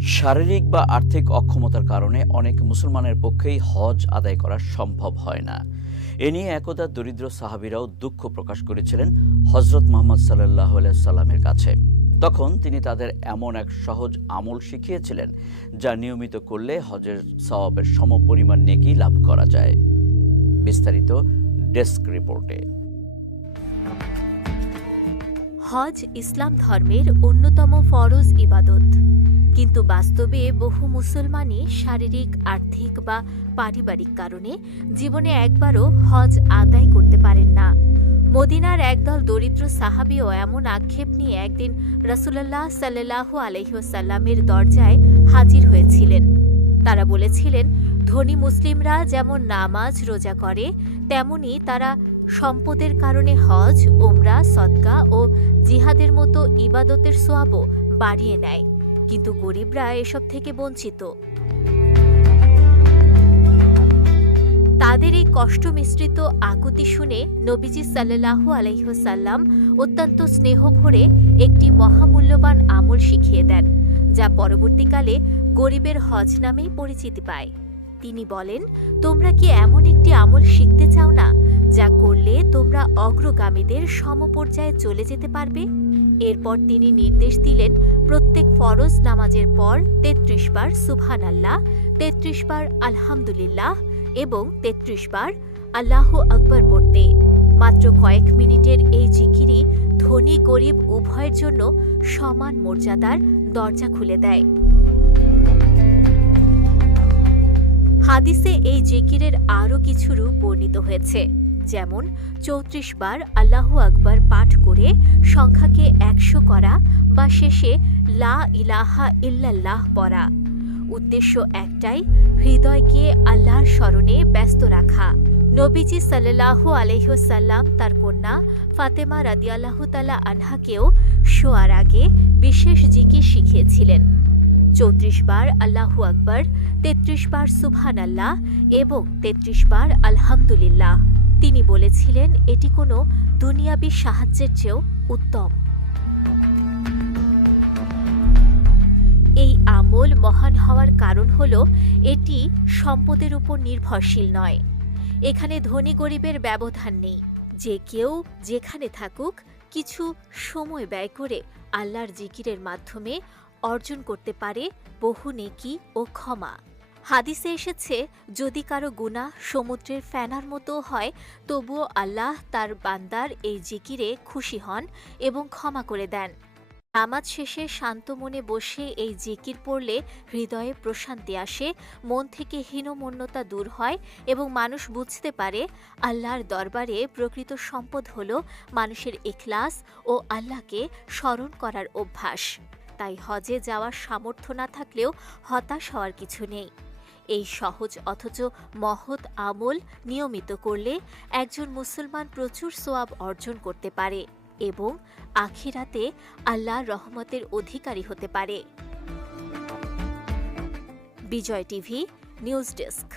শারীরিক বা আর্থিক অক্ষমতার কারণে অনেক মুসলমানের পক্ষেই হজ আদায় করা সম্ভব হয় না। এ নিয়ে একদা দরিদ্র সাহাবীরাও দুঃখ প্রকাশ করেছিলেন হজরত মুহাম্মদ সাল্লাল্লাহু আলাইহি সাল্লামের কাছে। তখন তিনি তাদের এমন এক সহজ আমল শিখিয়েছিলেন যা নিয়মিত করলে হজের সওয়াবের সমপরিমাণ নেকি লাভ করা যায়। বিস্তারিত ডেস্ক রিপোর্টে। হজ ইসলাম ধর্মের অন্যতম ফরজ ইবাদত, কিন্তু বাস্তবে বহু মুসলমানই শারীরিক, আর্থিক বা পারিবারিক কারণে জীবনে একবারও হজ আদায় করতে পারেন না। মদিনার একদল দরিদ্র সাহাবীও এমন আক্ষেপ নিয়ে একদিন রাসূলুল্লাহ সাল্লাল্লাহু আলাইহি ওয়াসাল্লামের দরজায় হাজির হয়েছিলেন। তারা বলেছিলেন, ধনী মুসলিমরা যেমন নামাজ রোজা করে, তেমনি তারা সম্পদের কারণে হজ, উমরা, সদকা ও জিহাদের মতো ইবাদতের সোয়াবও বাড়িয়ে নেয়, কিন্তু গরিবরা এসব থেকে বঞ্চিত। তাদের এই কষ্ট মিশ্রিত আকুতি শুনে নবীজি সাল্লাল্লাহু আলাইহি ওয়াসাল্লাম অত্যন্ত স্নেহ ভরে একটি মহামূল্যবান আমল শিখিয়ে দেন, যা পরবর্তীকালে গরিবের হজ নামেই পরিচিতি পায়। তিনি বলেন, তোমরা কি এমন একটি আমল শিখতে চাও না, যা করলে তোমরা অগ্রগামীদের সমপর্যায়ে চলে যেতে পারবে? এরপর তিনি নির্দেশ দিলেন, প্রত্যেক ফরজ নামাজের পর ৩৩ বার সুবহানাল্লাহ, ৩৩ বার আলহামদুলিল্লাহ এবং ৩৩ বার আল্লাহু আকবার পড়তে। মাত্র কয়েক মিনিটের এই জিকিরই ধনী গরিব উভয়ের জন্য সমান মর্যাদার দরজা খুলে দেয়। হাদিসে এই জিকিরের আরও কিছু রূপ বর্ণিত হয়েছে, যেমন ৩৪ বার আল্লাহু আকবার পাঠ করে সংখ্যাকে ১০০ করা বা শেষে লা ইলাহা ইল্লাল্লাহ পড়া। উদ্দেশ্য একটাই, হৃদয়কে আল্লাহর স্মরণে ব্যস্ত রাখা। নবীজি সাল্লাল্লাহু আলাইহি ওয়াসাল্লাম তার কন্যা ফাতেমা রাদিয়াল্লাহু তাআলা আনহাকেও শোয়ার আগে বিশেষ জিকির শিখিয়েছিলেন। ৩৪ বার আল্লাহু আকবার, ৩৩ বার সুবহানাল্লাহ এবং ৩৩ বার আলহামদুলিল্লাহ। তিনি বলেছিলেন, এটি কোনো দুনিয়াবী সাহায্যের চেয়েও উত্তম। এই আমল মহান হওয়ার কারণ হল এটি সম্পদের উপর নির্ভরশীল নয়। এখানে ধনী গরিবের ব্যবধান নেই। যে কেউ যেখানে থাকুক, কিছু সময় ব্যয় করে আল্লাহর জিকিরের মাধ্যমে অর্জন করতে পারে বহু নেকি ও ক্ষমা। হাদিসে এসেছে, যদি কারো গুনাহ সমুদ্রের ফেনার মতো হয়, তবুও আল্লাহ তার বান্দার এই জিকিরে খুশি হন এবং ক্ষমা করে দেন। নামাজ শেষে শান্ত মনে বসে এই জিকির পড়লে হৃদয়ে প্রশান্তি আসে, মন থেকে হীনমন্যতা দূর হয় এবং মানুষ বুঝতে পারে আল্লাহর দরবারে প্রকৃত সম্পদ হল মানুষের ইখলাস ও আল্লাহকে স্মরণ করার অভ্যাস। তাই হজে যাওয়ার সামর্থ্য না থাকলেও হতাশ হওয়ার কিছু নেই। এই সহজ অথচ মহৎ আমল নিয়মিত করলে একজন মুসলমান প্রচুর সোয়াব অর্জন করতে পারে এবং আখিরাতে আল্লাহর রহমতের অধিকারী হতে পারে। বিজয় টিভি নিউজ ডেস্ক।